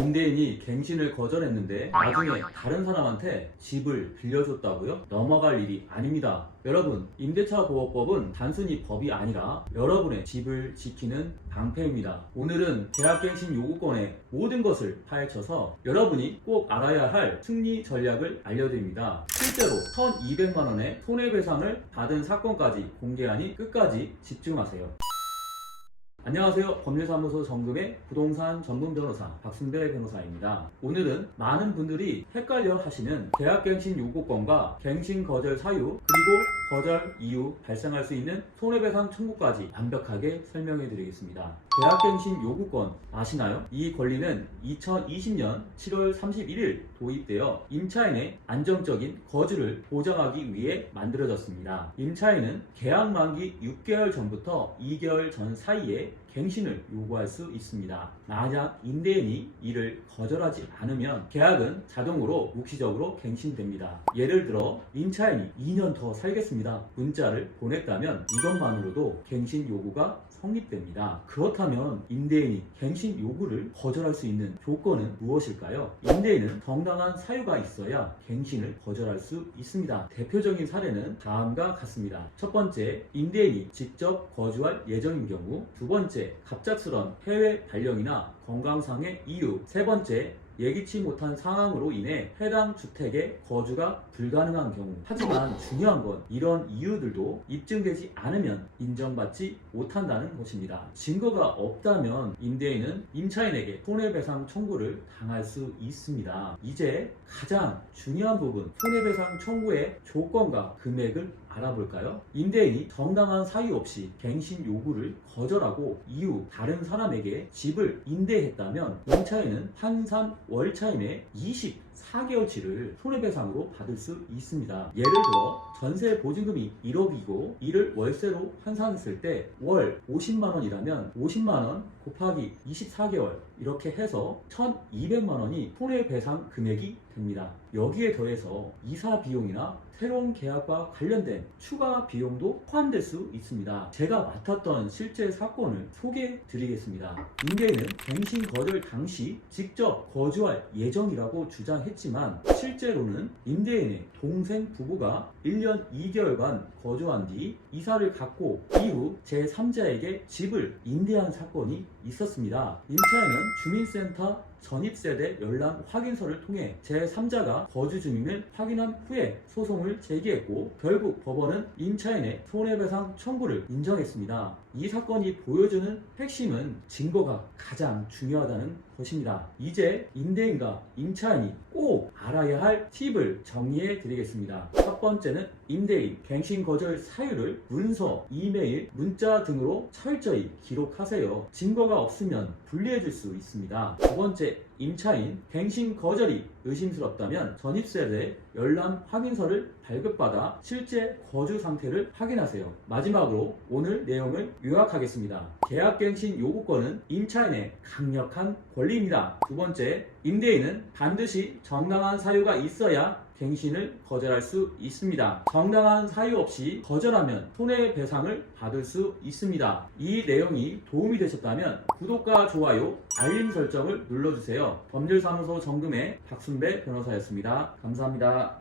임대인이 갱신을 거절했는데 나중에 다른 사람한테 집을 빌려줬다고요? 넘어갈 일이 아닙니다. 여러분, 임대차 보호법은 단순히 법이 아니라 여러분의 집을 지키는 방패입니다. 오늘은 계약갱신 요구권의 모든 것을 파헤쳐서 여러분이 꼭 알아야 할 승리 전략을 알려드립니다. 실제로 1,200만 원의 손해배상을 받은 사건까지 공개하니 끝까지 집중하세요. 안녕하세요. 법률사무소 정금의 부동산 전문 변호사 박순배 변호사입니다. 오늘은 많은 분들이 헷갈려 하시는 계약갱신 요구권과 갱신 거절 사유 그리고 거절 이후 발생할 수 있는 손해배상 청구까지 완벽하게 설명해 드리겠습니다. 계약갱신 요구권 아시나요? 이 권리는 2020년 7월 31일 도입되어 임차인의 안정적인 거주를 보장하기 위해 만들어졌습니다. 임차인은 계약 만기 6개월 전부터 2개월 전 사이에 갱신을 요구할 수 있습니다. 만약 임대인이 이를 거절하지 않으면 계약은 자동으로 묵시적으로 갱신됩니다. 예를 들어 임차인이 2년 더 살겠습니다 문자를 보냈다면 이것만으로도 갱신 요구가 성립됩니다. 그렇다면 임대인이 갱신 요구를 거절할 수 있는 조건은 무엇일까요? 임대인은 정당한 사유가 있어야 갱신을 거절할 수 있습니다. 대표적인 사례는 다음과 같습니다. 첫 번째, 임대인이 직접 거주할 예정인 경우. 두 번째, 갑작스런 해외 발령이나 건강상의 이유. 세 번째, 예기치 못한 상황으로 인해 해당 주택에 거주가 불가능한 경우. 하지만 중요한 건 이런 이유들도 입증되지 않으면 인정받지 못한다는 것입니다. 증거가 없다면 임대인은 임차인에게 손해배상 청구를 당할 수 있습니다. 이제 가장 중요한 부분, 손해배상 청구의 조건과 금액을 알아볼까요? 임대인이 정당한 사유 없이 갱신 요구를 거절하고 이후 다른 사람에게 집을 임대했다면 임차인은 환산 월차임의 24개월치를 손해배상으로 받을 수 있습니다. 예를 들어 전세 보증금이 1억이고 이를 월세로 환산했을 때 월 50만 원이라면 50만 원 곱하기 24개월 이렇게 해서 1,200만 원이 손해배상 금액이 됩니다. 여기에 더해서 이사 비용이나 새로운 계약과 관련된 추가 비용도 포함될 수 있습니다. 제가 맡았던 실제 사건을 소개해 드리겠습니다. 임대인은 갱신 거절 당시 직접 거주할 예정이라고 주장했지만 실제로는 임대인의 동생 부부가 1년 2개월간 거주한 뒤 이사를 갔고 이후 제3자에게 집을 임대한 사건이 있었습니다. 임차인은 주민센터 전입세대 열람 확인서를 통해 제3자가 거주 중임을 확인한 후에 소송을 제기했고 결국 법원은 임차인의 손해배상 청구를 인정했습니다. 이 사건이 보여주는 핵심은 증거가 가장 중요하다는 것입니다. 이제 임대인과 임차인이 꼭 알아야 할 팁을 정리해 드리겠습니다. 첫 번째는 임대인 갱신 거절 사유를 문서, 이메일, 문자 등으로 철저히 기록하세요. 증거가 없으면 불리해 줄 수 있습니다. 두 번째, 임차인 갱신 거절이 의심스럽다면 전입세대 열람 확인서를 발급받아 실제 거주 상태를 확인하세요. 마지막으로 오늘 내용을 요약하겠습니다. 계약갱신 요구권은 임차인의 강력한 권리입니다. 두 번째, 임대인은 반드시 정당한 사유가 있어야 갱신을 거절할 수 있습니다. 정당한 사유 없이 거절하면 손해배상을 받을 수 있습니다. 이 내용이 도움이 되셨다면 구독과 좋아요, 알림 설정을 눌러주세요. 법률사무소 정금의 박순배 변호사였습니다. 감사합니다.